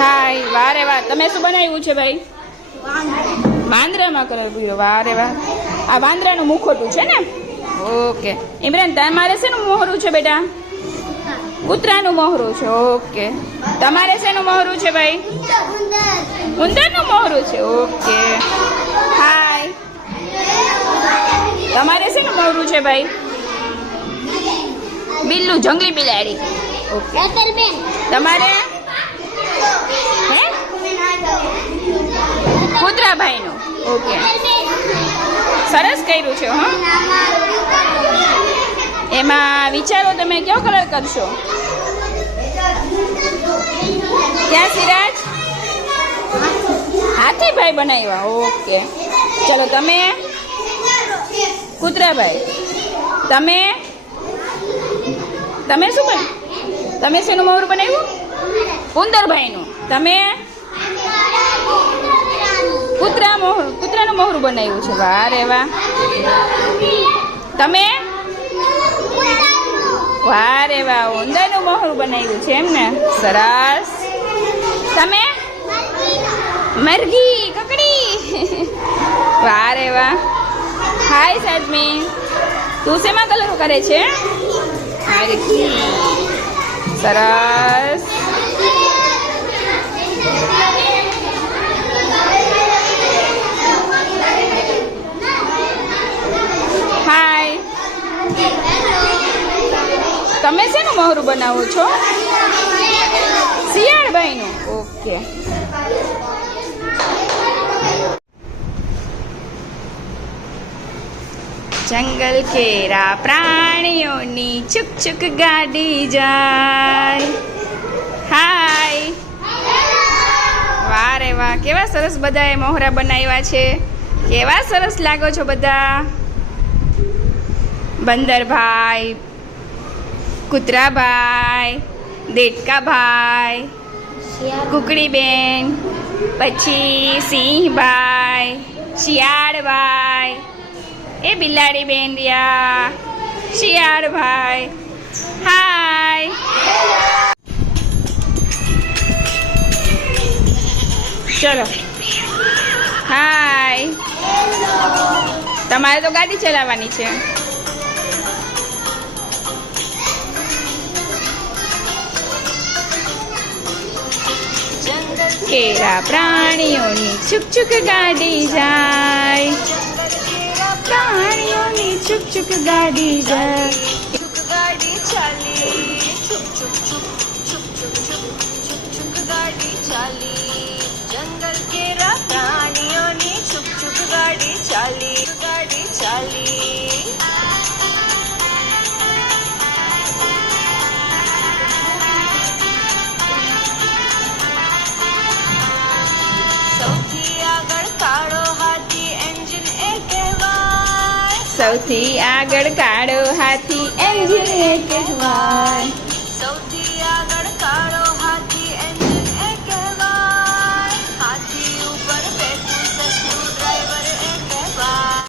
હાય, વાહ રે વાહ. તમે શું બનાવ્યું છે ભાઈ? વાંદરામાં કલર કર્યો. વાહ રે વાહ. આ વાંદરાનું મુખોટું છે ને? ઓકે. ઇમરાન, તમારે શેનું મોહરું છે બેટા? કૂતરાનું મોહરું છે. ઓકે. તમારે શેનું મોહરું છે ભાઈ? ઉંદરનું મોહરું છે. ઓકે. હાય, તમારે શેનું મોહરું છે ભાઈ? બિલ્લું, જંગલી બિલાડી. ઓકે. તમારે હે કૂતરાભાઈનું. ઓકે, સરસ કર્યું છે. હા, એમાં વિચારો તમે કયો કલર કરશો? ક્યાં સિરાજ? હાથીભાઈ બનાવ્યા. ઓકે, ચલો. તમે કૂતરાભાઈ, તમે શું બન? તમે શેનું મોહરું બનાવ્યું? ઉંદરભાઈનું. તમે કૂતરાનું મોહરું બનાવ્યું છે. વાહ રે વાહ. તમે વાહ રે વાહ, ઉંદરનું મોહરું બનાવ્યું છે એમ ને? સરસ. તમે મરઘી, કકડી. વાહ રે વાહ. હાય સાજમી, તું શેમાં કલર કરે છે? મરઘી. સરસ. હાય, તમે શેનું મોહરું બનાવો છો? શિયાળભાઈનું. ઓકે. જંગલ કેરા પ્રાણીઓની છુક છુક ગાડી જાય. હાય, વાહ રે વાહ. કેવા સરસ બધાએ મોહરા બનાવ્યા છે. કેવા સરસ લાગો છો બધા. બંદરભાઈ, કૂતરાભાઈ, દેડકાભાઈ, કુકડીબેન, પછી સિંહભાઈ, શિયાળભાઈ, એ બિલાડી બેન રહ્યા, શિયાળભાઈ. હાય, ચલો. હાય, તમારે તો ગાડી ચલાવવાની છે. કેરા પ્રાણીઓની છુક છુક ગાડી જાય. પ્રાણીઓની છુક છુક ગાડી જાય. ગાડી ચાલી, છુક છુક છુક છુક છુક છુક છુક છુક ગાડી ચાલી. જંગલ કેરા પ્રાણીઓની છુક છુક ગાડી ચાલી, ગાડી ચાલી. સૌથી આગળ કાળો હાથી એન્જિન એ કહેવાય. સૌથી આગળ કાળો હાથી એન્જિન એ કહેવાય.